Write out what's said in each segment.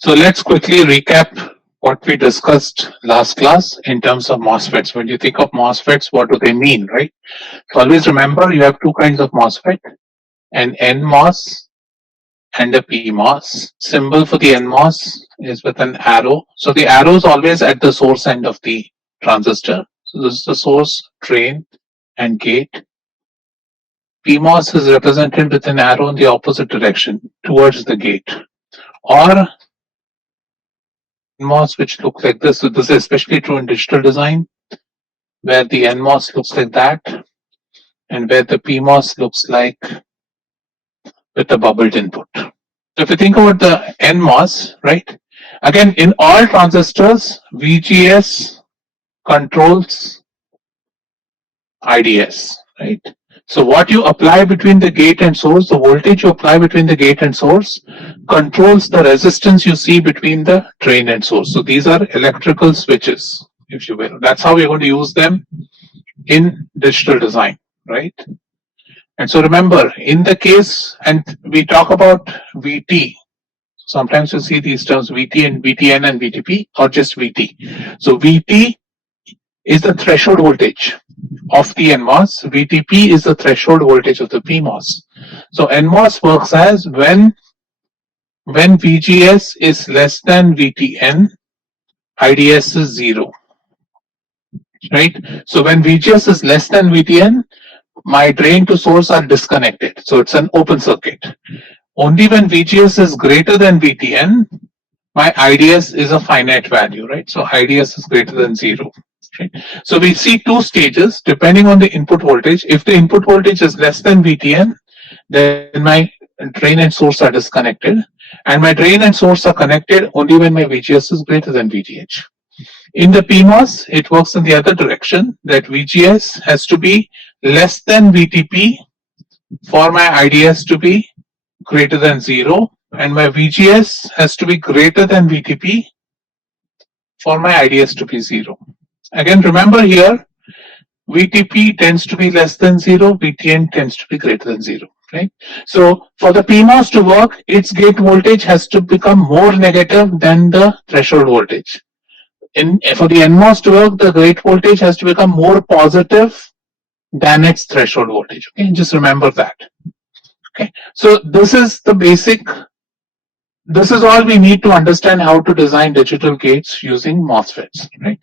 So let's quickly recap what we discussed last class in terms of MOSFETs. When you think of MOSFETs, what do they mean, right? So always remember you have two kinds of MOSFET, an nMOS and a pMOS. Symbol for the nMOS is with an arrow. So the arrow is always at the source end of the transistor. So this is the source, drain, and gate. pMOS is represented with an arrow in the opposite direction towards the gate. Or nMOS which look like this. So this is especially true in digital design, where the nMOS looks like that, and where the pMOS looks like with a bubbled input. So if you think about the nMOS, right? Again, in all transistors, VGS controls IDS, right? So what you apply between the gate and source, the voltage you apply between the gate and source controls the resistance you see between the drain and source. So these are electrical switches, if you will. That's how we're going to use them in digital design, right? And so remember, in the case, and we talk about VT, sometimes you see these terms VT and VTN and VTP, or just VT. So VT is the threshold voltage of the nMOS. VTP is the threshold voltage of the pMOS. So nMOS works as when VGS is less than VTN, IDS is 0. Right? So when VGS is less than VTN, my drain to source are disconnected. So it's an open circuit. Only when VGS is greater than VTN, my IDS is a finite value, right? So IDS is greater than 0. Right? So we see two stages depending on the input voltage. If the input voltage is less than VTN, then my drain and source are disconnected. And my drain and source are connected only when my VGS is greater than VTH. In the pMOS, it works in the other direction, that VGS has to be less than VTP for my IDS to be greater than 0, and my VGS has to be greater than VTP for my IDS to be 0. Again, remember here, VTP tends to be less than 0, VTN tends to be greater than 0. Right? So for the pMOS to work, its gate voltage has to become more negative than the threshold voltage. For the nMOS to work, the gate voltage has to become more positive than its threshold voltage. Okay, just remember that. Okay, so this is the basic. This is all we need to understand how to design digital gates using MOSFETs, right?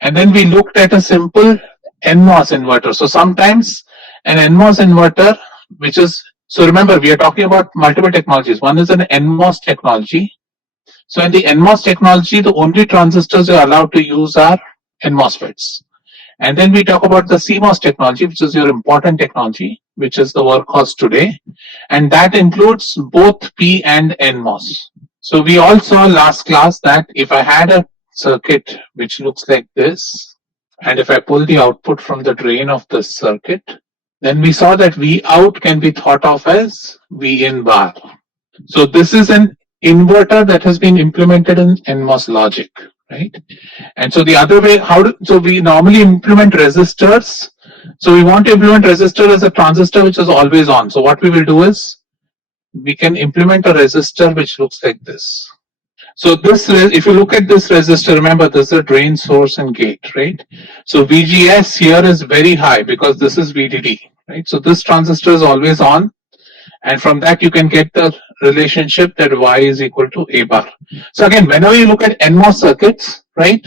And then we looked at a simple nMOS inverter. So sometimes an nMOS inverter, which is, so remember, we are talking about multiple technologies. One is an nMOS technology. So in the nMOS technology, the only transistors you're allowed to use are nMOSFETs. And then we talk about the CMOS technology, which is your important technology, which is the workhorse today. And that includes both P and nMOS. So we all saw last class that if I had a circuit which looks like this, and if I pull the output from the drain of this circuit, then we saw that V out can be thought of as V in bar. So this is an inverter that has been implemented in nMOS logic, right? And so the other way, so we normally implement resistors. So we want to implement resistor as a transistor which is always on. So what we will do is we can implement a resistor which looks like this. So this, if you look at this resistor, remember this is a drain, source, and gate, right? So VGS here is very high because this is VDD, right? So this transistor is always on. And from that, you can get the relationship that Y is equal to A bar. So again, whenever you look at nMOS circuits, right,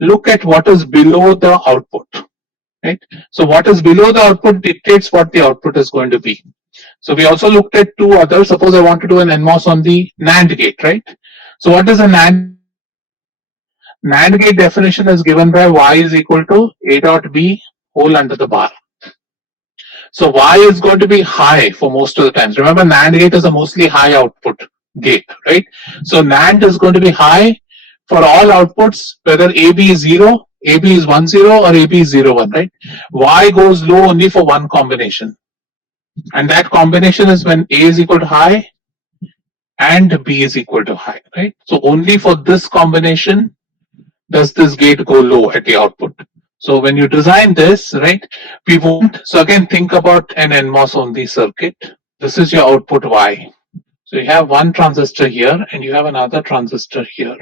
look at what is below the output, right? So what is below the output dictates what the output is going to be. So we also looked at two others. Suppose I want to do an nMOS on the NAND gate, right? So what is a NAND? NAND gate definition is given by Y is equal to A dot B whole under the bar. So Y is going to be high for most of the times. Remember, NAND gate is a mostly high output gate, right? So NAND is going to be high for all outputs, whether AB is 0, AB is 1, 0, or AB is 0, 1, right? Y goes low only for one combination. And that combination is when A is equal to high and B is equal to high, right? So only for this combination does this gate go low at the output. So when you design this, right, we won't, so again, think about an nMOS only circuit. This is your output Y. So you have one transistor here and you have another transistor here.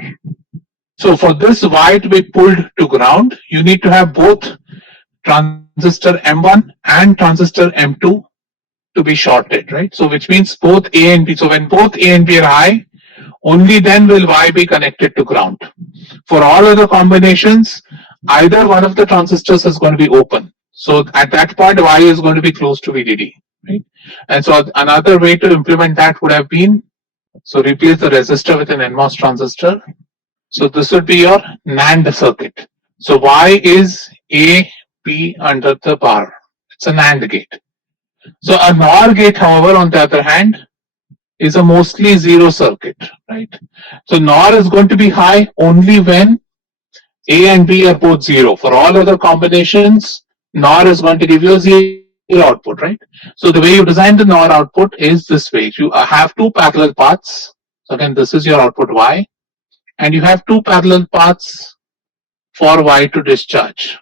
So for this Y to be pulled to ground, you need to have both transistor M1 and transistor M2 to be shorted, right? So which means both A and B. So when both A and B are high, only then will Y be connected to ground. For all other combinations, either one of the transistors is going to be open. So at that point, Y is going to be close to VDD, right? And so another way to implement that would have been, so replace the resistor with an NMOS transistor. So this would be your NAND circuit. So Y is A, B under the bar. It's a NAND gate. So a NOR gate, however, on the other hand, is a mostly zero circuit, right? So NOR is going to be high only when A and B are both zero. For all other combinations, NOR is going to give you a zero output, right? So the way you design the NOR output is this way. You have two parallel paths. So again, this is your output Y. And you have two parallel paths for Y to discharge,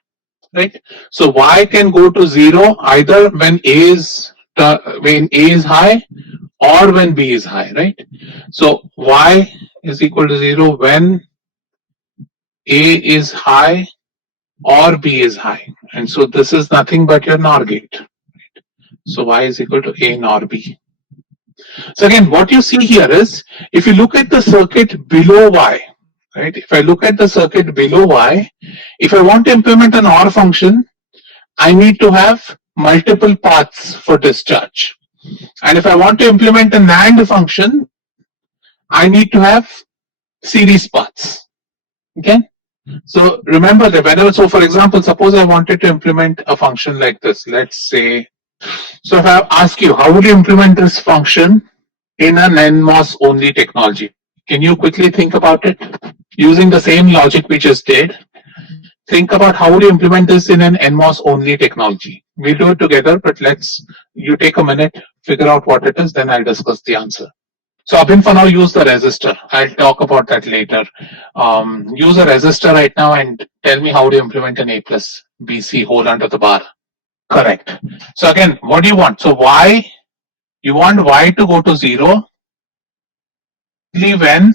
right? So Y can go to zero either when A is high or when B is high, right? So Y is equal to zero when A is high or B is high. And so this is nothing but your NOR gate. Right? So Y is equal to A NOR B. So again, what you see here is, if you look at the circuit below Y, right? If I look at the circuit below Y, if I want to implement an OR function, I need to have multiple paths for discharge. And if I want to implement a NAND function, I need to have series paths. Okay? So remember that whenever, so for example, suppose I wanted to implement a function like this. Let's say, so if I ask you, how would you implement this function in an nMOS only technology? Can you quickly think about it? Using the same logic we just did, think about how would you implement this in an nMOS only technology. We'll do it together, but you take a minute, figure out what it is, then I'll discuss the answer. So Abhin, for now, use the resistor. I'll talk about that later. Use a resistor right now and tell me how to implement an A plus BC hole under the bar. Correct. So again, what do you want? So Y, you want Y to go to zero only when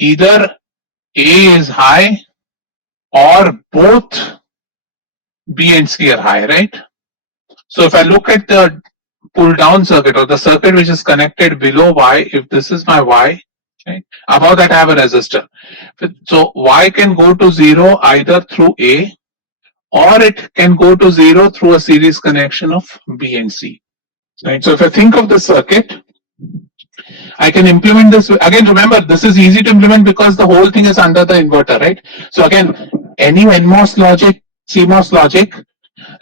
either A is high or both B and C are high, right? So if I look at the pull down circuit or the circuit which is connected below Y, if this is my Y, right, above that I have a resistor. So Y can go to zero either through A or it can go to zero through a series connection of B and C. Right. So if I think of the circuit, I can implement this. Again, remember, this is easy to implement because the whole thing is under the inverter, right? So again, any NMOS logic, CMOS logic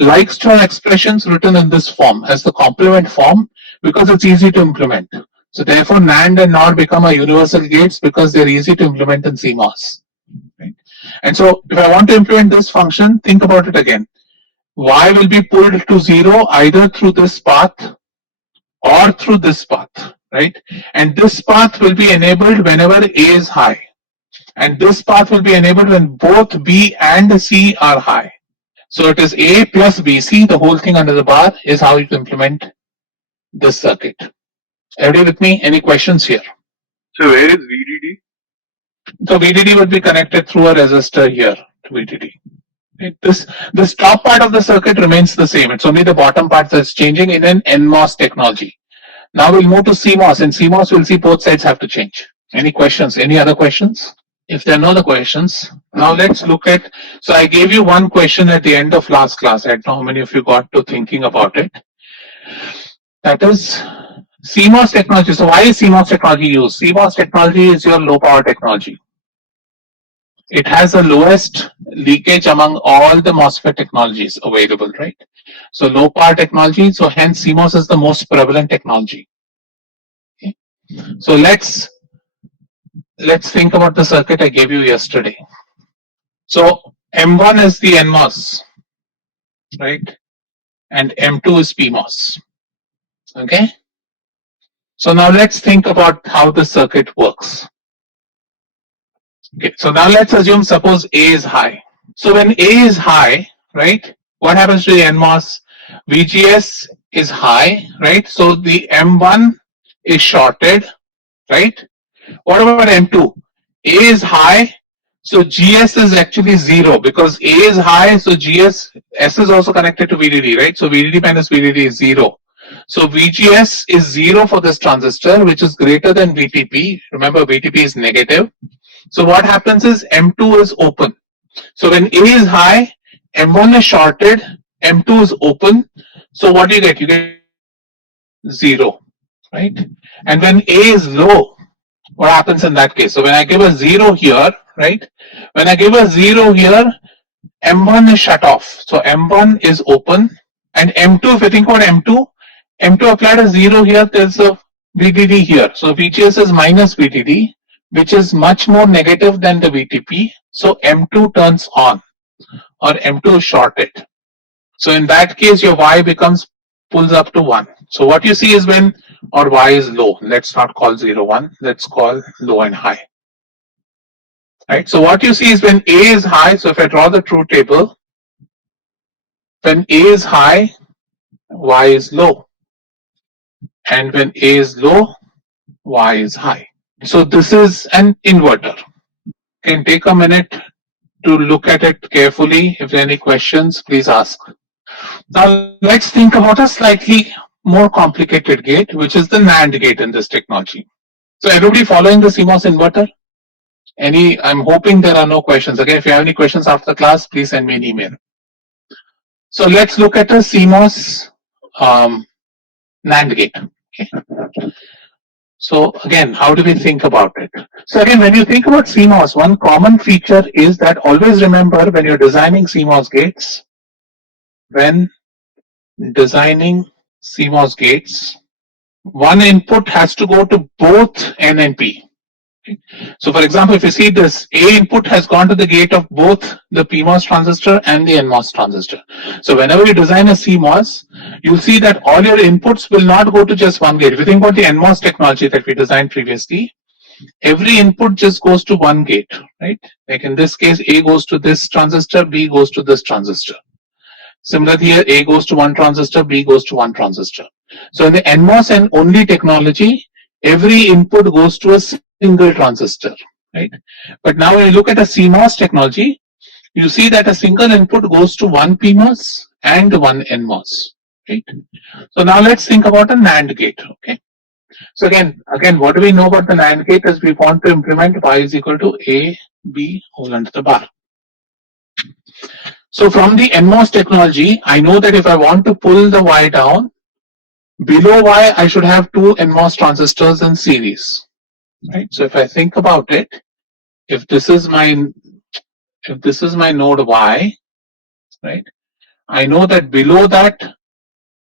likes to have expressions written in this form as the complement form because it's easy to implement. So therefore, NAND and NOR become a universal gates because they're easy to implement in CMOS. Right? And so if I want to implement this function, think about it again. Y will be pulled to zero either through this path or through this path, right? And this path will be enabled whenever A is high. And this path will be enabled when both B and C are high. So it is A plus BC, the whole thing under the bar is how you implement this circuit. Everybody with me? Any questions here? So where is VDD? So VDD would be connected through a resistor here to VDD. Right? This top part of the circuit remains the same. It's only the bottom part that's changing in an nMOS technology. Now we'll move to CMOS. In CMOS, we'll see both sides have to change. Any questions? Any other questions? If there are no other questions, now let's look at, so I gave you one question at the end of last class. I don't know how many of you got to thinking about it. That is CMOS technology. So why is CMOS technology used? CMOS technology is your low power technology. It has the lowest leakage among all the MOSFET technologies available, right? So low power technology, so hence CMOS is the most prevalent technology. Okay. So let's think about the circuit I gave you yesterday. So M1 is the nMOS, right? And M2 is pMOS. Okay. So now let's think about how the circuit works. Okay, so now let's assume suppose A is high. So when A is high, right, what happens to the nMOS? VGS is high, right? So the M1 is shorted right? What about M2? A is high, so GS is actually 0 because A is high, so S is also connected to VDD, right? So VDD minus VDD is 0. So VGS is 0 for this transistor, which is greater than VTP. Remember, VTP is negative. So what happens is M2 is open. So when A is high, M1 is shorted, M2 is open. So what do you get? You get 0, right? And when A is low, what happens in that case? So when I give a 0 here, right? When I give a 0 here, M1 is shut off. So M1 is open. And M2, if you think about M2, M2 applied a 0 here, there's a VDD here. So VGS is minus VDD, which is much more negative than the VTP. So M2 turns on, or M2 is shorted. So in that case, your Y pulls up to 1. So what you see is when or Y is low. Let's not call 0, 1. Let's call low and high. Right. So what you see is when A is high. So if I draw the truth table, when A is high, Y is low. And when A is low, Y is high. So this is an inverter. Can take a minute to look at it carefully. If there are any questions, please ask. Now let's think about a slightly more complicated gate, which is the NAND gate in this technology. So everybody following the CMOS inverter? I'm hoping there are no questions. Again, if you have any questions after the class, please send me an email. So let's look at a CMOS NAND gate. Okay. So again, how do we think about it? So again, when you think about CMOS, one common feature is that always remember when you're designing CMOS gates, one input has to go to both N and P. So for example, if you see this, A input has gone to the gate of both the pMOS transistor and the nMOS transistor. So whenever you design a CMOS, you'll see that all your inputs will not go to just one gate. If you think about the nMOS technology that we designed previously, every input just goes to one gate, right? Like in this case, A goes to this transistor, B goes to this transistor. Similarly here, A goes to one transistor, B goes to one transistor. So in the nMOS and only technology, every input goes to a single transistor, right? But now when you look at a CMOS technology, you see that a single input goes to one pMOS and one nMOS, right? So now let's think about a NAND gate, okay? So again, what do we know about the NAND gate is we want to implement Y is equal to A, B whole under the bar. So from the nMOS technology, I know that if I want to pull the Y down, below Y, I should have two nMOS transistors in series, right? So if I think about it, if this is my node Y, right? I know that below that,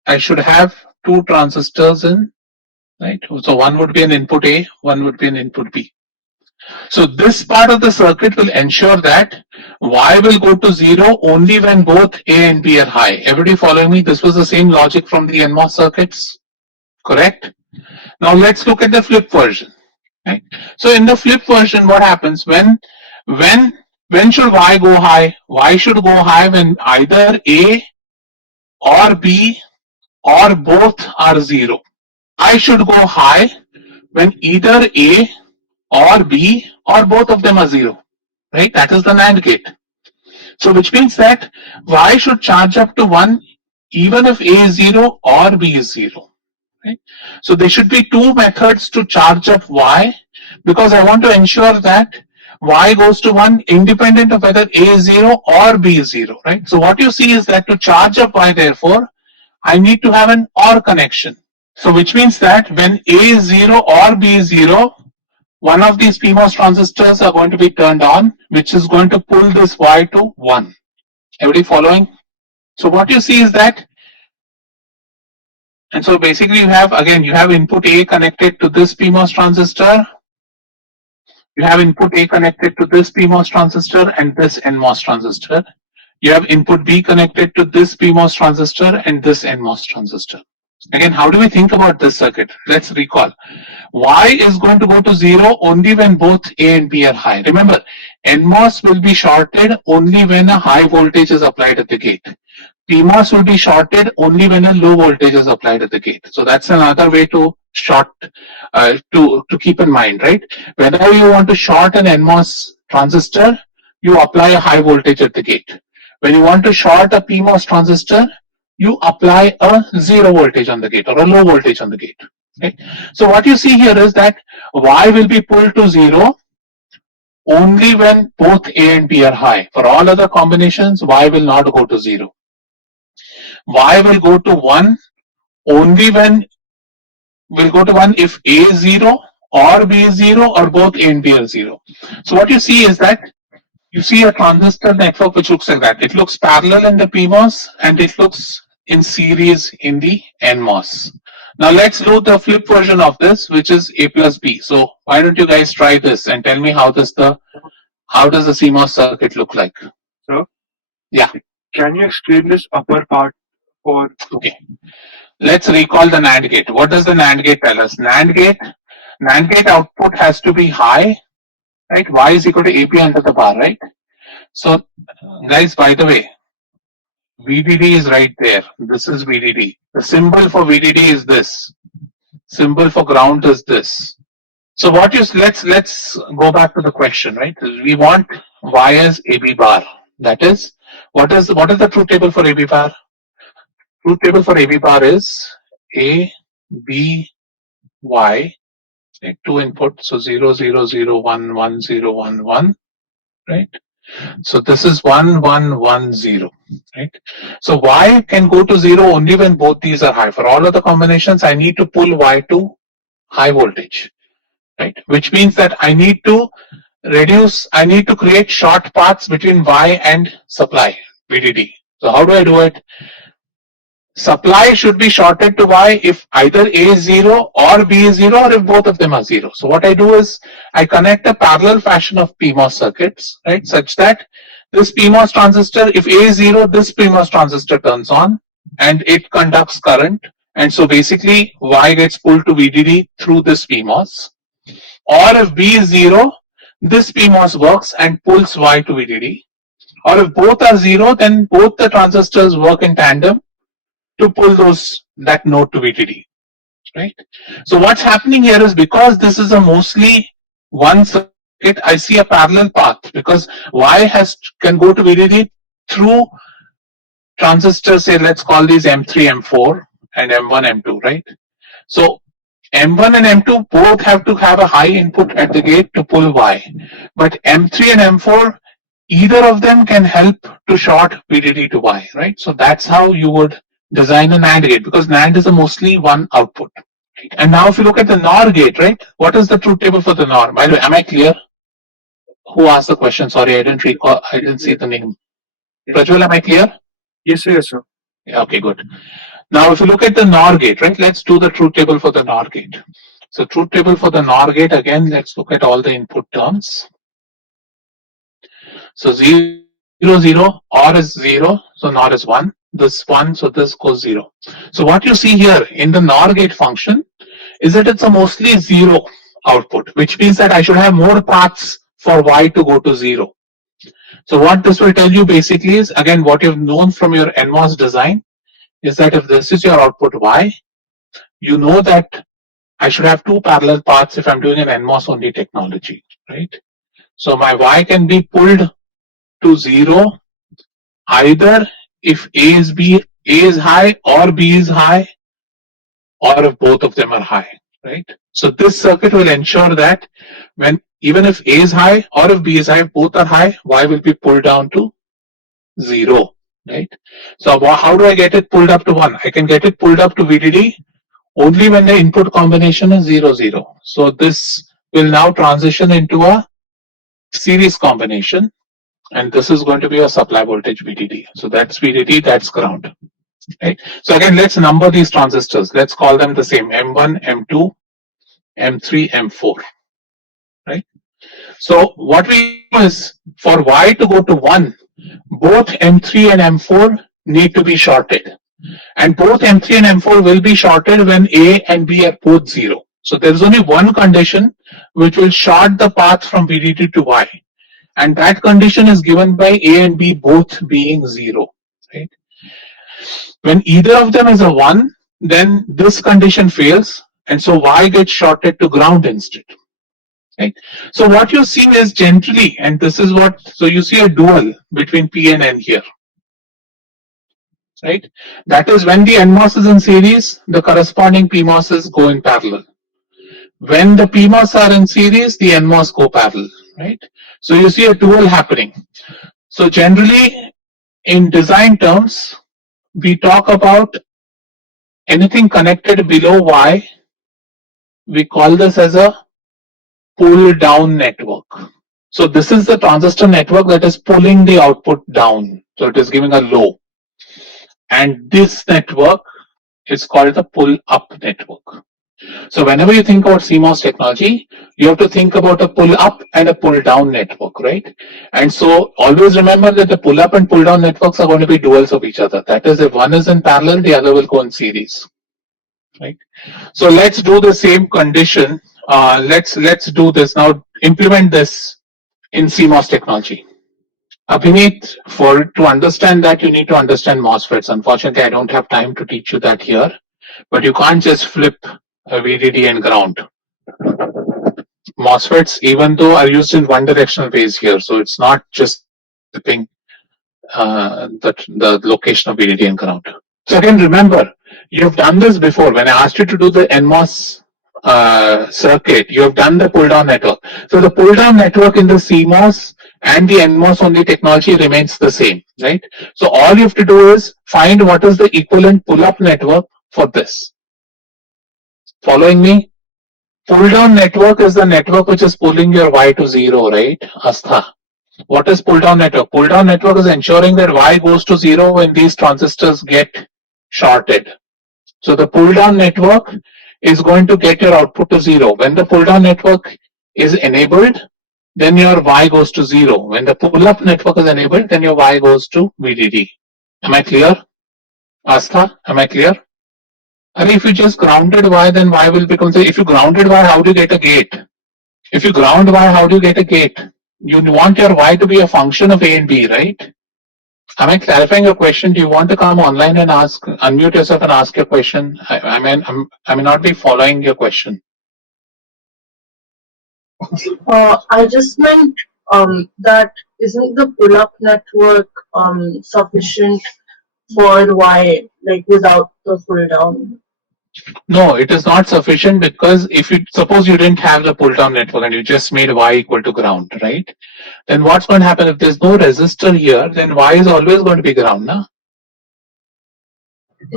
I should have two transistors in, right? So one would be an input A, one would be an input B. So this part of the circuit will ensure that Y will go to 0 only when both A and B are high. Everybody following me? This was the same logic from the nMOS circuits, correct? Now let's look at the flip version. Right? So in the flip version, what happens when should Y go high? Y should go high when either A or B or both are 0. I should go high when either A or B or both of them are 0. Right? That is the NAND gate. So which means that Y should charge up to 1 even if A is 0 or B is 0. Right? So there should be two methods to charge up Y because I want to ensure that Y goes to 1 independent of whether A is 0 or B is 0. Right? So what you see is that to charge up Y, therefore, I need to have an OR connection. So which means that when A is 0 or B is 0, one of these pMOS transistors are going to be turned on, which is going to pull this Y to 1. Everybody following? So what you see is that, and so basically you have input A connected to this pMOS transistor, you have input A connected to this pMOS transistor and this nMOS transistor. You have input B connected to this pMOS transistor and this nMOS transistor. Again, how do we think about this circuit? Let's recall. Y is going to go to 0 only when both A and B are high. Remember, nMOS will be shorted only when a high voltage is applied at the gate. pMOS will be shorted only when a low voltage is applied at the gate. So that's another way to short to keep in mind, right? Whenever you want to short an NMOS transistor, you apply a high voltage at the gate. When you want to short a pMOS transistor, you apply a zero voltage on the gate or a low voltage on the gate. Okay? So what you see here is that Y will be pulled to zero only when both A and B are high. For all other combinations, Y will not go to zero. Y will go to 1 only when will go to 1 if A is 0 or B is 0 or both A and B are 0. So what you see is that you see a transistor network which looks like that. It looks parallel in the pMOS and it looks in series in the nMOS. Now let's do the flip version of this, which is A plus B. So why don't you guys try this and tell me how does the CMOS circuit look like? Sir? Yeah. Can you explain this upper part for? Okay. Let's recall the NAND gate. What does the NAND gate tell us? NAND gate output has to be high, right? Y is equal to AP under the bar, right? So guys, by the way, VDD is right there. This is VDD. The symbol for VDD is this. Symbol for ground is this. So what is, let's go back to the question, right? We want Y as AB bar. That is, what is the truth table for AB bar? Truth table for AB bar is A, B, Y, right? Two input, so 0, 0, 0, 1, 1, 0, 1, 1, right? So this is 1, 1, 1, 0, right? So Y can go to 0 only when both these are high. For all other combinations, I need to pull Y to high voltage, right? Which means that I need to create short paths between Y and supply, VDD. So how do I do it? Supply should be shorted to Y if either A is 0 or B is 0 or if both of them are 0. So what I do is I connect a parallel fashion of pMOS circuits, right, such that this pMOS transistor, if A is 0, this pMOS transistor turns on and it conducts current. And so basically Y gets pulled to VDD through this pMOS. Or if B is 0, this pMOS works and pulls Y to VDD. Or if both are 0, then both the transistors work in tandem to pull that node to VDD, right? So what's happening here is because this is a mostly one circuit, I see a parallel path because Y can go to VDD through transistors, say let's call these M3, M4 and M1, M2, right? So M1 and M2 both have to have a high input at the gate to pull Y, but M3 and M4, either of them can help to short VDD to Y, right? So that's how you would design a NAND gate, because NAND is a mostly one output. Right? And now if you look at the NOR gate, right? What is the truth table for the NOR? By the way, am I clear? Who asked the question? Sorry, I didn't recall. I didn't see the name. Prajwal, am I clear? Yes, sir. Yes, sir. Yeah, okay, good. Now if you look at the NOR gate, right? Let's do the truth table for the NOR gate. So truth table for the NOR gate, again, let's look at all the input terms. So 0, 0, OR is 0, so NOR is 1. This 1, so this goes 0. So what you see here in the NOR gate function is that it's a mostly 0 output, which means that I should have more paths for Y to go to 0. So what this will tell you basically is, again, what you've known from your nMOS design is that if this is your output Y, you know that I should have two parallel paths if I'm doing an nMOS only technology, right? So my Y can be pulled to 0 either if A is high or B is high, or if both of them are high, right? So this circuit will ensure that even if A is high or if B is high, both are high, Y will be pulled down to 0, right? So how do I get it pulled up to 1? I can get it pulled up to VDD only when the input combination is 0, 0. So this will now transition into a series combination, and this is going to be a supply voltage VDD. So that's VDD, that's ground. Right? So again, let's number these transistors. Let's call them the same: M1, M2, M3, M4. Right? So what we do is, for Y to go to 1, both M3 and M4 need to be shorted. And both M3 and M4 will be shorted when A and B are both 0. So there is only one condition which will short the path from VDD to Y. And that condition is given by A and B both being 0. Right? When either of them is a 1, then this condition fails and so Y gets shorted to ground instead. Right? So what you see is generally, and this is what, so you see a dual between P and N here. Right? That is when the nMOS is in series, the corresponding pMOSs go in parallel. When the pMOS are in series, the nMOS go parallel. Right? So you see a dual happening. So generally, in design terms, we talk about anything connected below Y. We call this as a pull down network. So this is the transistor network that is pulling the output down. So it is giving a low. And this network is called the pull up network. So whenever you think about CMOS technology, you have to think about a pull up and a pull down network, right? And so always remember that the pull up and pull down networks are going to be duals of each other. That is, if one is in parallel, the other will go in series, right? So let's do the same condition. Let's do this now. Implement this in CMOS technology. Abhineet, to understand that, you need to understand MOSFETs. Unfortunately, I don't have time to teach you that here, but you can't just flip a VDD and ground. MOSFETs, even though are used in one directional ways here, so it's not just flipping the location of VDD and ground. So again, remember, you've done this before. When I asked you to do the nMOS circuit, you have done the pull down network. So the pull down network in the CMOS and the nMOS only technology remains the same, right? So all you have to do is find what is the equivalent pull up network for this. Following me? Pull down network is the network which is pulling your Y to 0, right? Astha. What is pull down network? Pull down network is ensuring that Y goes to 0 when these transistors get shorted. So the pull down network is going to get your output to 0. When the pull down network is enabled, then your Y goes to 0. When the pull up network is enabled, then your Y goes to VDD. Am I clear? Astha, am I clear? And if you just grounded Y, then Y will become 0. If you grounded Y, how do you get a gate? If you ground Y, how do you get a gate? You want your Y to be a function of A and B, right? Am I clarifying your question? Do you want to come online and unmute yourself and ask your question? I may not be following your question. I just meant that isn't the pull-up network sufficient for Y, like without the pull-down? No, it is not sufficient, because if you suppose you didn't have the pull down network and you just made Y equal to ground, right? Then what's going to happen if there's no resistor here? Then Y is always going to be ground, na?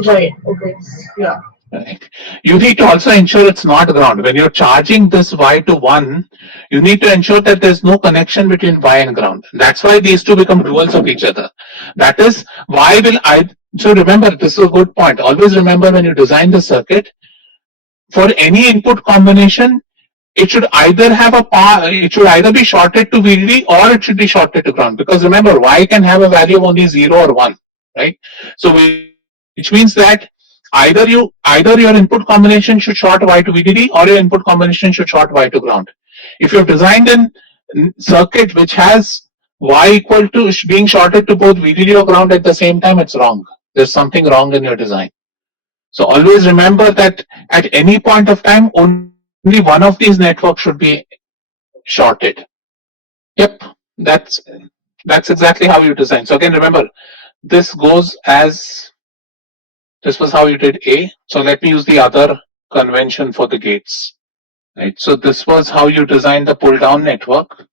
Right. Okay. Yeah. Right. You need to also ensure it's not ground. When you're charging this Y to 1, you need to ensure that there's no connection between Y and ground. That's why these two become duals of each other. That is, Y will so remember, this is a good point. Always remember, when you design the circuit, for any input combination, it should either have it should either be shorted to VDD or it should be shorted to ground. Because remember, Y can have a value of only 0 or 1, right? So which means that either your input combination should short Y to VDD or your input combination should short Y to ground. If you've designed a circuit which has Y equal to being shorted to both VDD or ground at the same time, it's wrong. There's something wrong in your design. So always remember that at any point of time, only one of these networks should be shorted. Yep, that's exactly how you design. So again, remember, this goes as, this was how you did A. So let me use the other convention for the gates. Right. So this was how you designed the pull down network.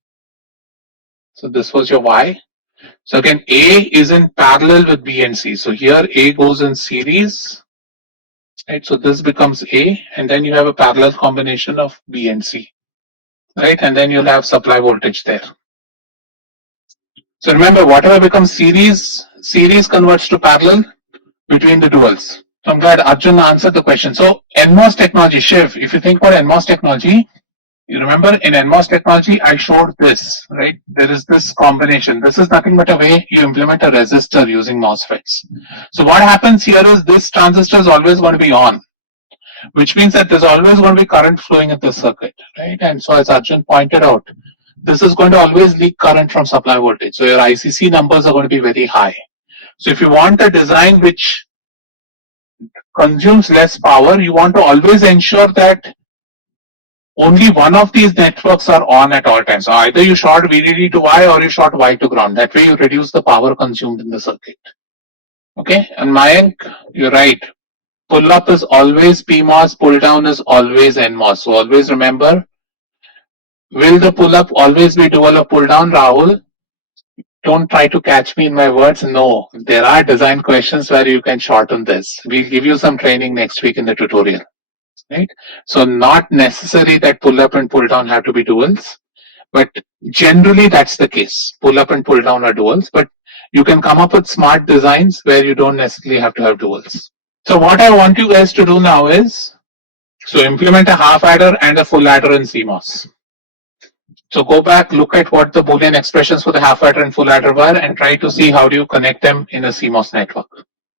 So this was your Y. So again, A is in parallel with B and C. So here A goes in series. Right. So this becomes A, and then you have a parallel combination of B and C. Right. And then you'll have supply voltage there. So remember, whatever becomes series converts to parallel between the duals. So I'm glad Arjun answered the question. So nMOS technology, Shiv, if you think about nMOS technology, you remember in nMOS technology, I showed this, right? There is this combination. This is nothing but a way you implement a resistor using MOSFETs. So what happens here is this transistor is always going to be on, which means that there's always going to be current flowing in the circuit, right? And so as Arjun pointed out, this is going to always leak current from supply voltage. So your ICC numbers are going to be very high. So if you want a design which consumes less power, you want to always ensure that only one of these networks are on at all times. So either you short VDD to Y or you short Y to ground. That way you reduce the power consumed in the circuit. Okay, and Mayank, you're right. Pull up is always pMOS, pull down is always nMOS. So always remember, will the pull up always be dual or pull down, Rahul? Don't try to catch me in my words. No, there are design questions where you can shorten this. We'll give you some training next week in the tutorial. Right? So not necessary that pull up and pull down have to be duals, but generally that's the case. Pull up and pull down are duals, but you can come up with smart designs where you don't necessarily have to have duals. So what I want you guys to do now is, so implement a half adder and a full adder in CMOS. So go back, look at what the Boolean expressions for the half adder and full adder were and try to see how do you connect them in a CMOS network.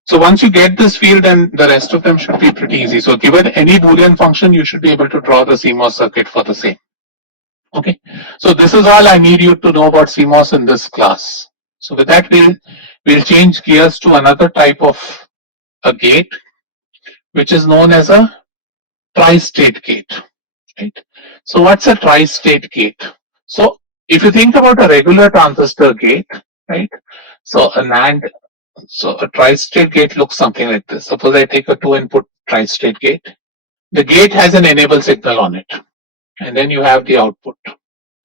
So once you get this field, then the rest of them should be pretty easy. So given any Boolean function, you should be able to draw the CMOS circuit for the same. Okay, so this is all I need you to know about CMOS in this class. So with that, we'll change gears to another type of a gate, which is known as a tri-state gate. Right? So what's a tri-state gate? So if you think about a regular transistor gate, right? So a NAND, so a tri-state gate looks something like this. Suppose I take a 2-input tri-state gate. The gate has an enable signal on it, and then you have the output.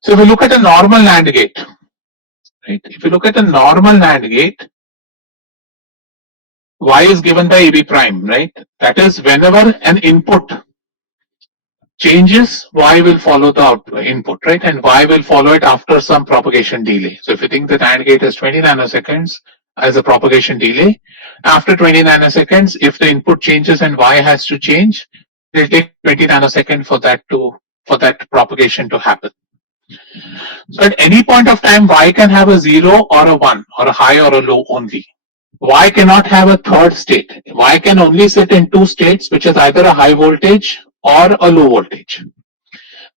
So if you look at a normal NAND gate, right? If you look at a normal NAND gate, Y is given by AB prime, right? That is, whenever an input changes, Y will follow the output input, right? And Y will follow it after some propagation delay. So if you think the AND gate is 20 nanoseconds as a propagation delay, after 20 nanoseconds, if the input changes and Y has to change, it will take 20 nanoseconds for that propagation to happen. So at any point of time, Y can have a 0 or a 1 or a high or a low only. Y cannot have a third state. Y can only sit in two states, which is either a high voltage or a low voltage.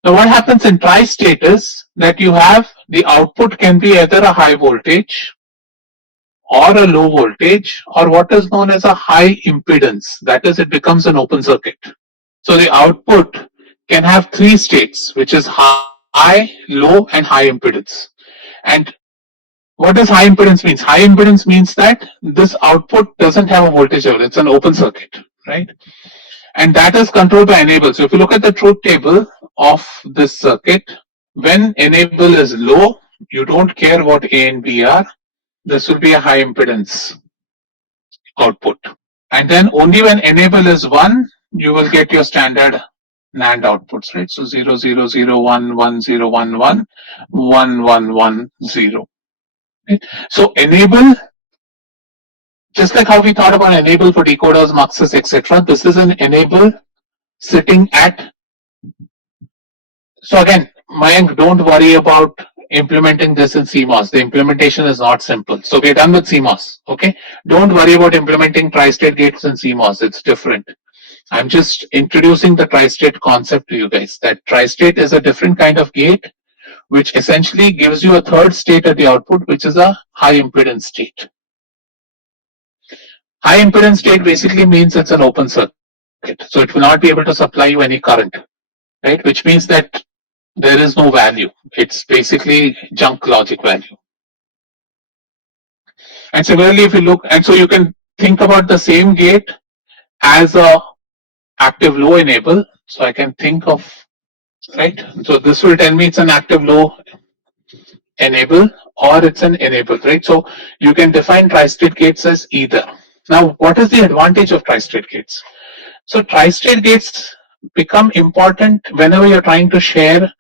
Now what happens in tri-state is that you have the output can be either a high voltage or a low voltage or what is known as a high impedance. That is, it becomes an open circuit. So the output can have three states, which is high, low, and high impedance. And what does high impedance means? High impedance means that this output doesn't have a voltage level. It's an open circuit, right? And that is controlled by enable. So if you look at the truth table of this circuit, when enable is low, you don't care what A and B are. This will be a high impedance output. And then only when enable is 1, you will get your standard NAND outputs, right? So 0, 0, 0, 1, 1, 0, 1, 1, 1, 1, 1, 0. Right? So enable, just like how we thought about enable for decoders, muxes, etc., this is an enable sitting at. So again, Mayank, don't worry about implementing this in CMOS. The implementation is not simple. So we're done with CMOS. Okay, don't worry about implementing tri-state gates in CMOS. It's different. I'm just introducing the tri-state concept to you guys. That tri-state is a different kind of gate, which essentially gives you a third state at the output, which is a high impedance state. High impedance state basically means it's an open circuit. So it will not be able to supply you any current, right? Which means that there is no value. It's basically junk logic value. And similarly, if you look, and so you can think about the same gate as a active low enable. So I can think of, right? So this will tell me it's an active low enable or it's an enable, right? So you can define tri-state gates as either. Now, what is the advantage of tri-state gates? So tri-state gates become important whenever you're trying to share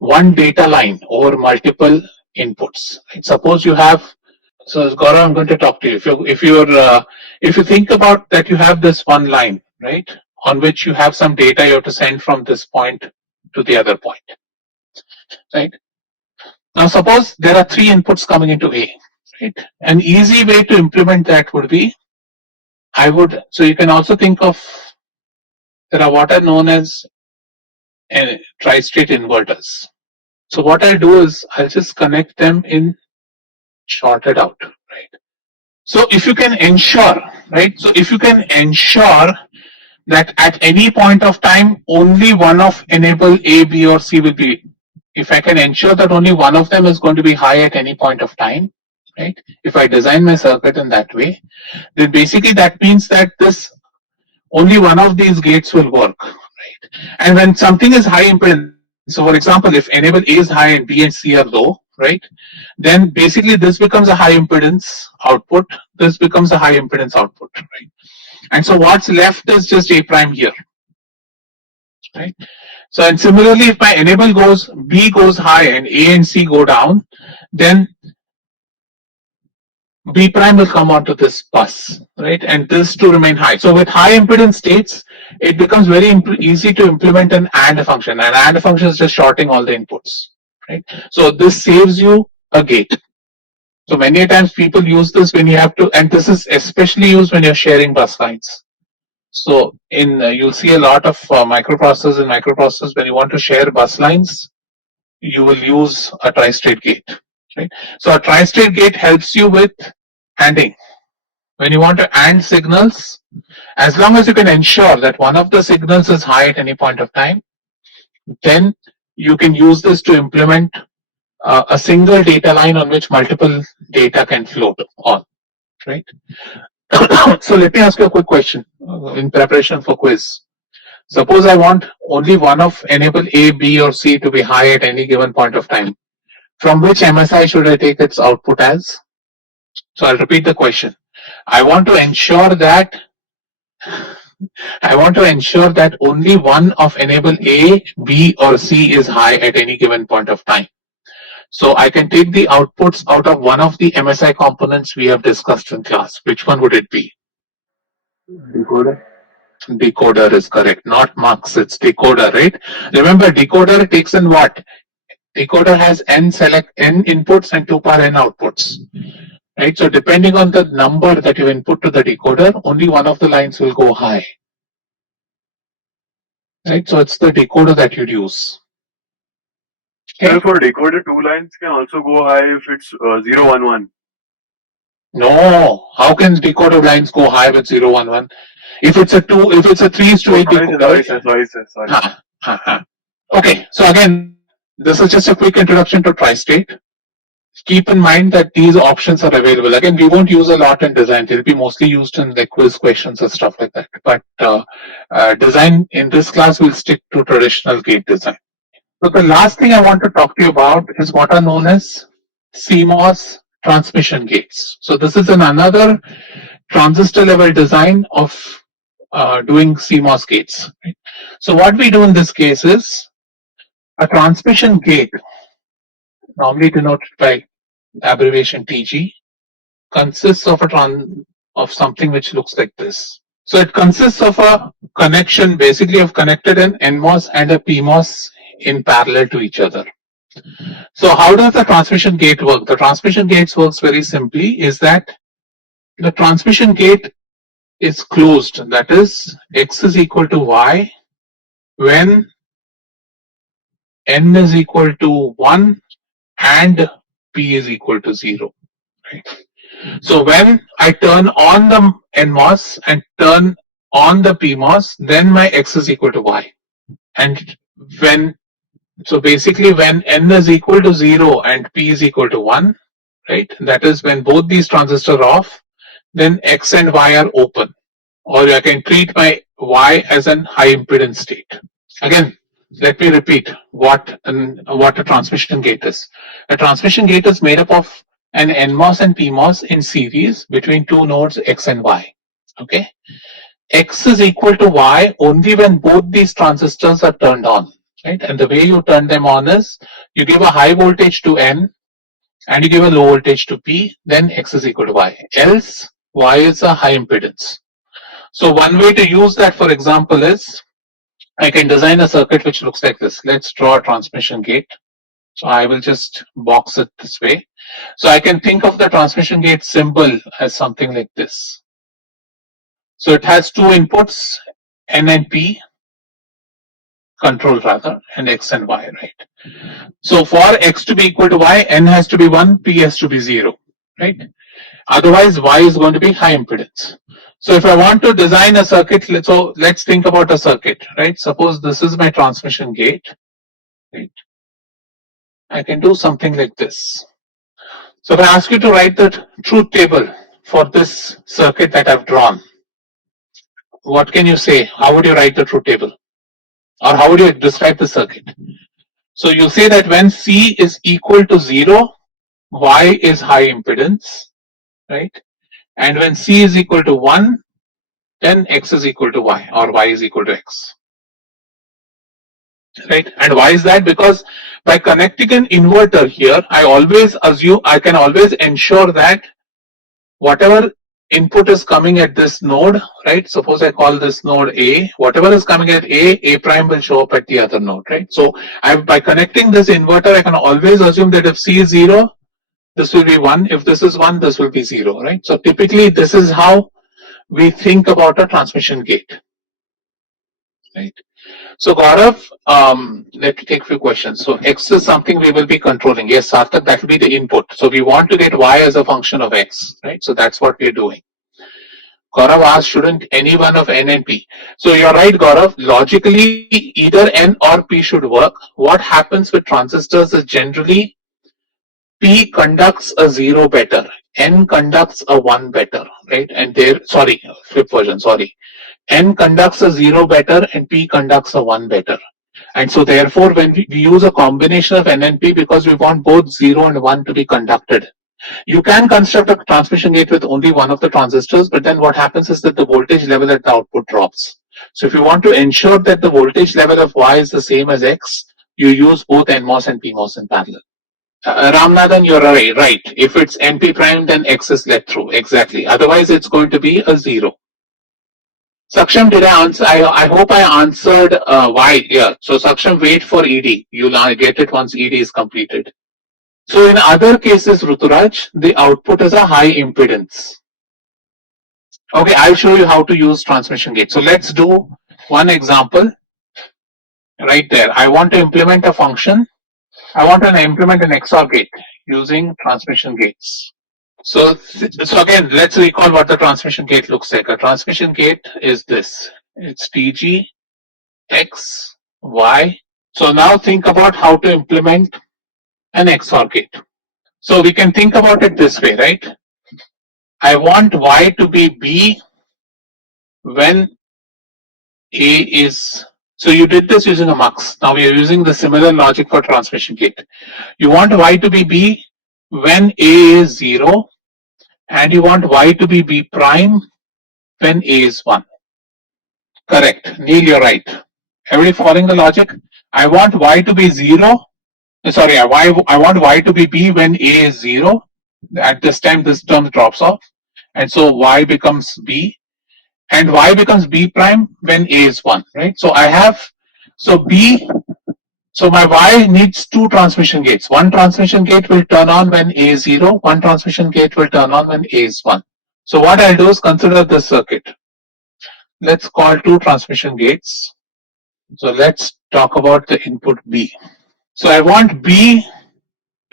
one data line over multiple inputs. Right? Suppose you have, so Gaurav, I'm going to talk to you. If you think about that, you have this one line, right, on which you have some data you have to send from this point to the other point, right? Now, suppose there are three inputs coming into A, right? An easy way to implement that would be, so you can also think of, there are what are known as tri-state inverters. So what I'll do is I'll just connect them in shorted out, right? So if you can ensure, right? So if you can ensure that at any point of time, only one of enable A, B, or C will be, if I can ensure that only one of them is going to be high at any point of time, right? If I design my circuit in that way, then basically that means that this only one of these gates will work, right? And when something is high impedance, so for example, if enable A is high and B and C are low, right? Then basically this becomes a high impedance output, this becomes a high impedance output, right? And so what's left is just A prime here, right? So and similarly, if my enable goes, B goes high and A and C go down, then B prime will come onto this bus, right? And this to remain high. So with high impedance states, it becomes very easy to implement an AND function. And AND function is just shorting all the inputs, right? So this saves you a gate. So many times people use this when you have to, and this is especially used when you're sharing bus lines. So in you'll see a lot of microprocessors when you want to share bus lines, you will use a tri-state gate, right? So a tri-state gate helps you with ANDing. When you want to AND signals, as long as you can ensure that one of the signals is high at any point of time, then you can use this to implement a single data line on which multiple data can float on, right? So let me ask you a quick question in preparation for quiz. Suppose I want only one of enable A, B, or C to be high at any given point of time. From which MSI should I take its output as? So I'll repeat the question. I want to ensure that only one of enable A, B, or C is high at any given point of time. So I can take the outputs out of one of the MSI components we have discussed in class. Which one would it be? Decoder. Decoder is correct, not mux, it's decoder, right? Remember, decoder takes in what? Decoder has n inputs and 2 power n outputs, right? So depending on the number that you input to the decoder, only one of the lines will go high, right? So it's the decoder that you'd use. Okay? So for decoder, two lines can also go high if it's 0, 1, 1. No, how can decoder lines go high with 0, 1, 1? If it's a 3:8 decoder. Sorry. Okay, so again, this is just a quick introduction to tri-state. Keep in mind that these options are available. Again, we won't use a lot in design. They'll be mostly used in the quiz questions and stuff like that. But design in this class will stick to traditional gate design. So the last thing I want to talk to you about is what are known as CMOS transmission gates. So this is another transistor level design of doing CMOS gates. Right? So what we do in this case is a transmission gate, normally denoted by abbreviation TG, consists of something which looks like this. So it consists of a connection, basically of connected an nMOS and a pMOS in parallel to each other. So how does the transmission gate work? The transmission gate works very simply, is that the transmission gate is closed, that is x is equal to y when n is equal to 1 and p is equal to 0. Right? So when I turn on the nMOS and turn on the pMOS, then my x is equal to y. And so basically when n is equal to 0 and p is equal to 1, right? That is when both these transistors are off, then x and y are open. Or I can treat my y as an high impedance state. Again, let me repeat what a transmission gate is. A transmission gate is made up of an nMOS and pMOS in series between two nodes x and y. Okay, x is equal to y only when both these transistors are turned on, right? And the way you turn them on is you give a high voltage to n and you give a low voltage to p, then x is equal to y. Else y is a high impedance. So one way to use that, for example, is I can design a circuit which looks like this. Let's draw a transmission gate. So I will just box it this way. So I can think of the transmission gate symbol as something like this. So it has two inputs, N and P, control rather, and X and Y, right? So for X to be equal to Y, N has to be 1, P has to be 0, right? Otherwise, Y is going to be high impedance. So if I want to design a circuit, so let's think about a circuit, right? Suppose this is my transmission gate, right? I can do something like this. So if I ask you to write the truth table for this circuit that I've drawn, what can you say? How would you write the truth table? Or how would you describe the circuit? So you say that when C is equal to 0, Y is high impedance, right? And when C is equal to 1, then X is equal to Y or Y is equal to X. Right? And why is that? Because by connecting an inverter here, I can always ensure that whatever input is coming at this node, right? Suppose I call this node A, whatever is coming at A prime will show up at the other node, right? So by connecting this inverter, I can always assume that if C is 0, this will be 1. If this is 1, this will be 0, right? So typically, this is how we think about a transmission gate, right? So Gaurav, let me take a few questions. So X is something we will be controlling. Yes, Sarthak, that will be the input. So we want to get Y as a function of X, right? So that's what we're doing. Gaurav asked, shouldn't any one of N and P? So you're right, Gaurav. Logically, either N or P should work. What happens with transistors is generally P conducts a 0 better, N conducts a 1 better, right? And flip version, sorry. N conducts a 0 better and P conducts a 1 better. And so therefore, when we use a combination of N and P because we want both 0 and 1 to be conducted. You can construct a transmission gate with only one of the transistors, but then what happens is that the voltage level at the output drops. So if you want to ensure that the voltage level of Y is the same as X, you use both nMOS and pMOS in parallel. Ramnathan, you're right. If it's NP prime, then X is let through. Exactly. Otherwise, it's going to be a 0. Saksham, did I answer? I hope I answered why. Yeah. So Saksham, wait for ED. You'll get it once ED is completed. So in other cases, Ruturaj, the output is a high impedance. Okay, I'll show you how to use transmission gate. So let's do one example right there. I want to implement a function. I want to implement an XOR gate using transmission gates. So again, let's recall what the transmission gate looks like. A transmission gate is this. It's TG, X, Y. So now think about how to implement an XOR gate. So we can think about it this way, right? I want Y to be B when A is, so you did this using a mux. Now we are using the similar logic for transmission gate. You want Y to be B when A is 0 and you want Y to be B prime when A is 1. Correct. Neil, you're right. Everybody following the logic? I want Y to be 0. Sorry, I want Y to be B when A is 0. At this time, this term drops off. And so Y becomes B. And Y becomes B prime when A is 1, right? So I have, so my Y needs two transmission gates. One transmission gate will turn on when A is 0. One transmission gate will turn on when A is 1. So what I'll do is consider this circuit. Let's call two transmission gates. So let's talk about the input B. So I want B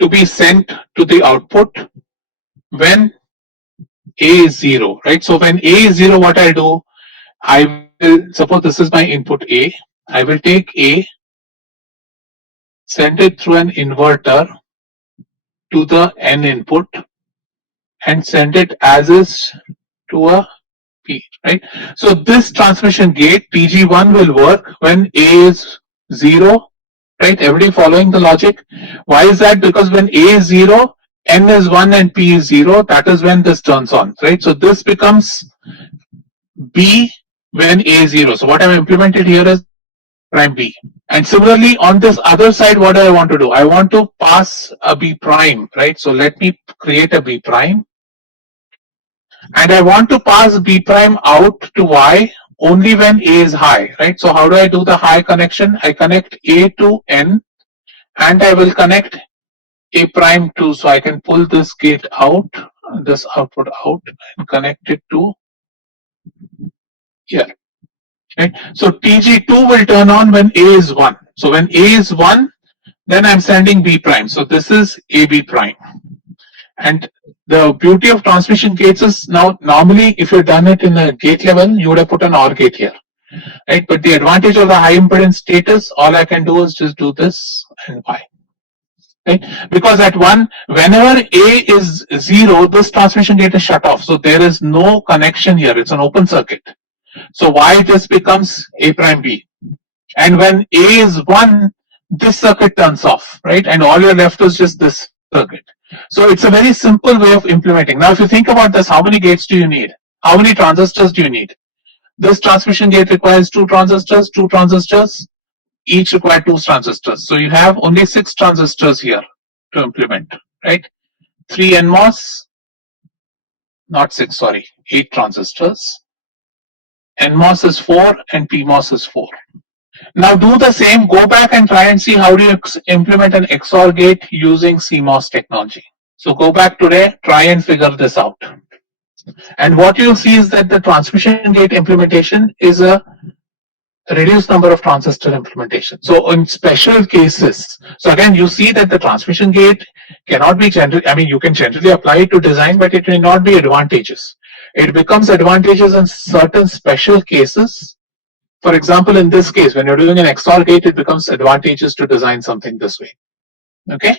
to be sent to the output when A is 0, right? So when A is 0, what I'll do, I will, suppose this is my input A, I will take A, send it through an inverter to the N input and send it as is to a P, right? So this transmission gate TG1 will work when A is 0, right? Everybody following the logic? Why is that? Because when A is 0, N is 1 and P is 0, that is when this turns on, right? So this becomes B when A is 0. So what I've implemented here is prime B. And similarly, on this other side, what do I want to do? I want to pass a B prime, right? So let me create a B prime. And I want to pass B prime out to Y only when A is high, right? So how do I do the high connection? I connect A to N and I will connect A prime to, so I can pull this gate out, this output out and connect it to here. Right? So TG2 will turn on when A is 1. So when A is 1, then I'm sending B prime. So this is AB prime. And The beauty of transmission gates is now normally if you've done it in a gate level, you would have put an OR gate here, right? But the advantage of the high impedance state is all I can do is just do this and Y. Right? Because at one, whenever A is 0, this transmission gate is shut off. So there is no connection here. It's an open circuit. So Y just becomes A prime B. And when A is 1, this circuit turns off, right? And all you're left is just this circuit. So it's a very simple way of implementing. Now, if you think about this, how many gates do you need? How many transistors do you need? This transmission gate requires two transistors, each require two transistors. So you have only 6 transistors here to implement, right? 3 nMOS, not 6, sorry, 8 transistors. nMOS is 4 and pMOS is 4. Now do the same, go back and try and see how do you implement an XOR gate using CMOS technology. So go back today, try and figure this out. And what you'll see is that the transmission gate implementation is a reduced number of transistor implementation. So in special cases, so again, you see that the transmission gate cannot be generally, I mean, you can generally apply it to design, but it may not be advantageous. It becomes advantageous in certain special cases. For example, in this case, when you're doing an XOR gate, it becomes advantageous to design something this way. Okay.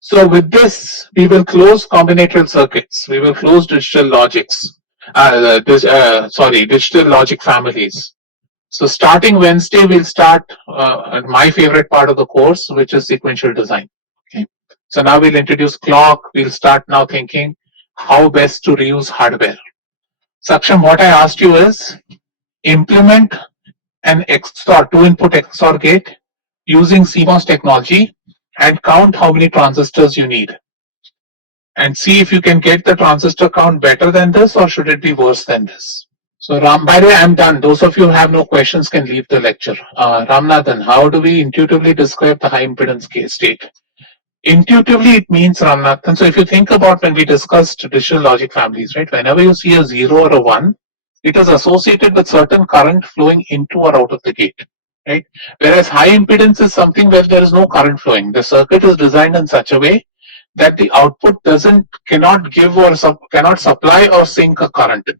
So with this, we will close combinatorial circuits. We will close digital logics. Digital logic families. So starting Wednesday, we'll start my favorite part of the course, which is sequential design. Okay. So now we'll introduce clock. We'll start now thinking how best to reuse hardware. Saksham, what I asked you is implement an XOR, 2-input XOR gate using CMOS technology and count how many transistors you need. And see if you can get the transistor count better than this or should it be worse than this. So Ram, by the way, I'm done. Those of you who have no questions can leave the lecture. Ramnathan, how do we intuitively describe the high impedance case state? Intuitively, it means, Ramnathan, so if you think about when we discussed digital logic families, right, whenever you see a 0 or a 1, it is associated with certain current flowing into or out of the gate, right? Whereas high impedance is something where there is no current flowing. The circuit is designed in such a way that the output cannot give or cannot supply or sink a current.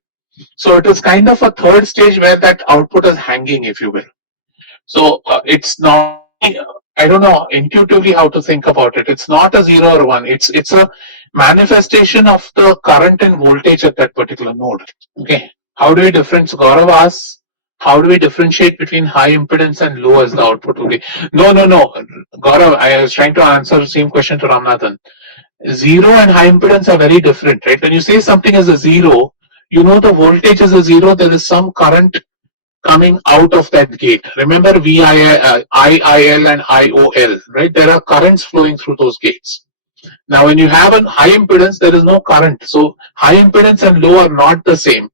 So it is kind of a third stage where that output is hanging, if you will. So it's not, I don't know intuitively how to think about it. It's not a 0 or 1. It's a manifestation of the current and voltage at that particular node. Okay. How do we differentiate? Gaurav asks, how do we differentiate between high impedance and low as the output will be? No. Gaurav, I was trying to answer the same question to Ramnathan. 0 and high impedance are very different, right? When you say something is a 0, you know the voltage is a 0, there is some current coming out of that gate. Remember IIL and IOL, right? There are currents flowing through those gates. Now, when you have a high impedance, there is no current. So high impedance and low are not the same.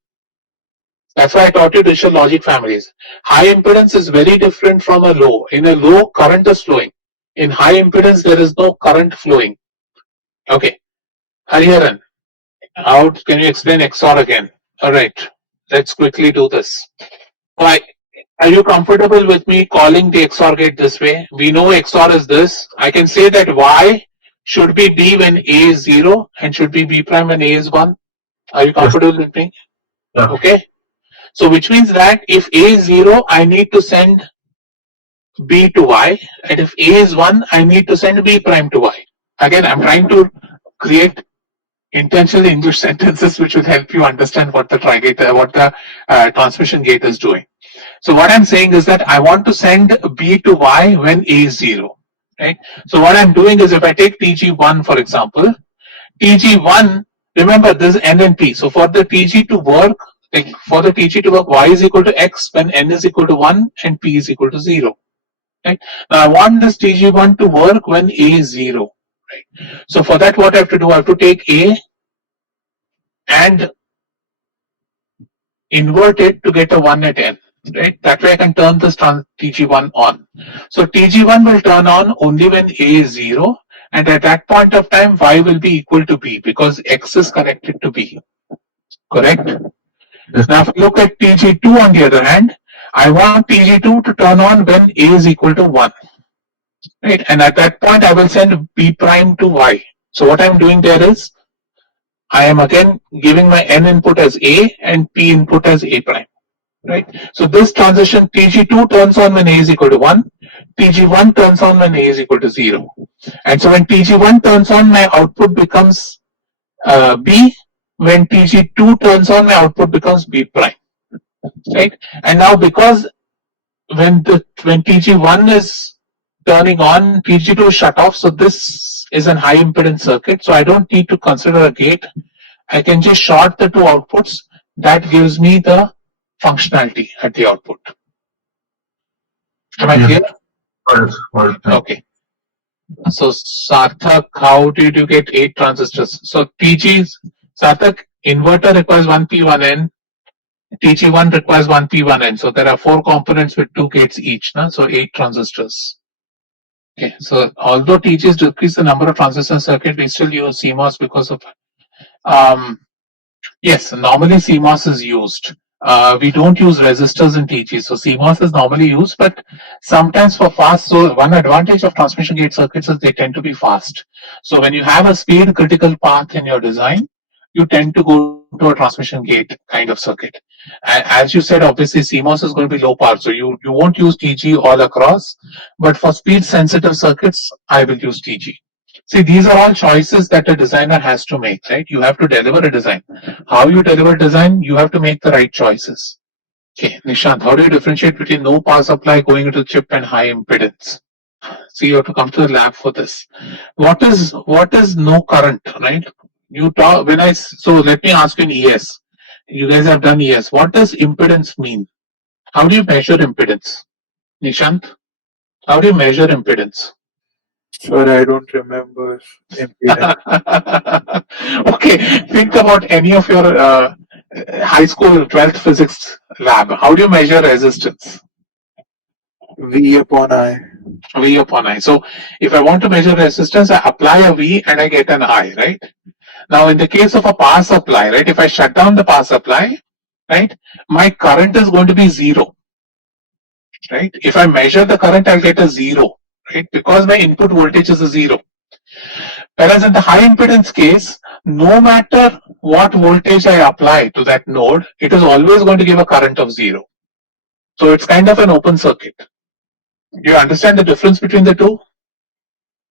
That's why I taught you digital logic families. High impedance is very different from a low. In a low, current is flowing. In high impedance, there is no current flowing. Okay. Hariharan, how can you explain XOR again? All right. Let's quickly do this. Why? Are you comfortable with me calling the XOR gate this way? We know XOR is this. I can say that Y should be B when A is 0 and should be B prime when A is 1. Are you comfortable with me? Yeah. Okay. So which means that if A is 0, I need to send B to Y, and if A is 1, I need to send B prime to Y. Again, I'm trying to create intentional English sentences which will help you understand what the transmission gate is doing. So what I'm saying is that I want to send B to Y when A is 0, right? So what I'm doing is if I take TG1 for example, TG1, remember this is N and P. So for the TG to work, Y is equal to X when N is equal to 1 and P is equal to 0. Right? Now I want this TG1 to work when A is 0. Right? So for that what I have to do, I have to take A and invert it to get a 1 at N. Right? That way I can turn this TG1 on. So TG1 will turn on only when A is 0, and at that point of time Y will be equal to B because X is connected to B. Correct? Now if you look at TG2 on the other hand, I want TG2 to turn on when A is equal to 1. Right? And at that point I will send B prime to Y. So what I'm doing there is I am again giving my N input as A and P input as A prime. Right? So this transition Tg2 turns on when A is equal to 1, Tg1 turns on when A is equal to 0. And so when Tg1 turns on, my output becomes B. When Tg2 turns on, my output becomes B prime. Right? And now because when Tg1 is turning on, Tg2 is shut off, so this is an high impedance circuit, so I don't need to consider a gate. I can just short the two outputs. That gives me the functionality at the output. Am I clear? Okay. So Sarthak, how did you get 8 transistors? So TG's, Sarthak, inverter requires 1P1N, TG1 requires 1P1N. So there are 4 components with 2 gates each, na? So 8 transistors. Okay, so although TG's decrease the number of transistor circuit, we still use CMOS because of yes, normally CMOS is used. We don't use resistors in TG, so CMOS is normally used, but sometimes for fast, so one advantage of transmission gate circuits is they tend to be fast. So when you have a speed critical path in your design, you tend to go to a transmission gate kind of circuit. And as you said, obviously CMOS is going to be low power, so you won't use TG all across, but for speed sensitive circuits, I will use TG. See, these are all choices that a designer has to make, right? You have to deliver a design. How you deliver design, you have to make the right choices. Okay, Nishant, how do you differentiate between no power supply going into the chip and high impedance? So you have to come to the lab for this. What is no current, right? You talk when so let me ask you in ES. You guys have done ES. What does impedance mean? How do you measure impedance? Nishant, how do you measure impedance? Sorry, I don't remember impedance. Okay, think about any of your high school 12th physics lab. How do you measure resistance? V upon I. V upon I. So if I want to measure resistance, I apply a V and I get an I, right? Now in the case of a power supply, right, if I shut down the power supply, right, my current is going to be 0. Right? If I measure the current, I'll get a 0, right? Because my input voltage is a 0. Whereas in the high impedance case, no matter what voltage I apply to that node, it is always going to give a current of 0. So it's kind of an open circuit. Do you understand the difference between the two?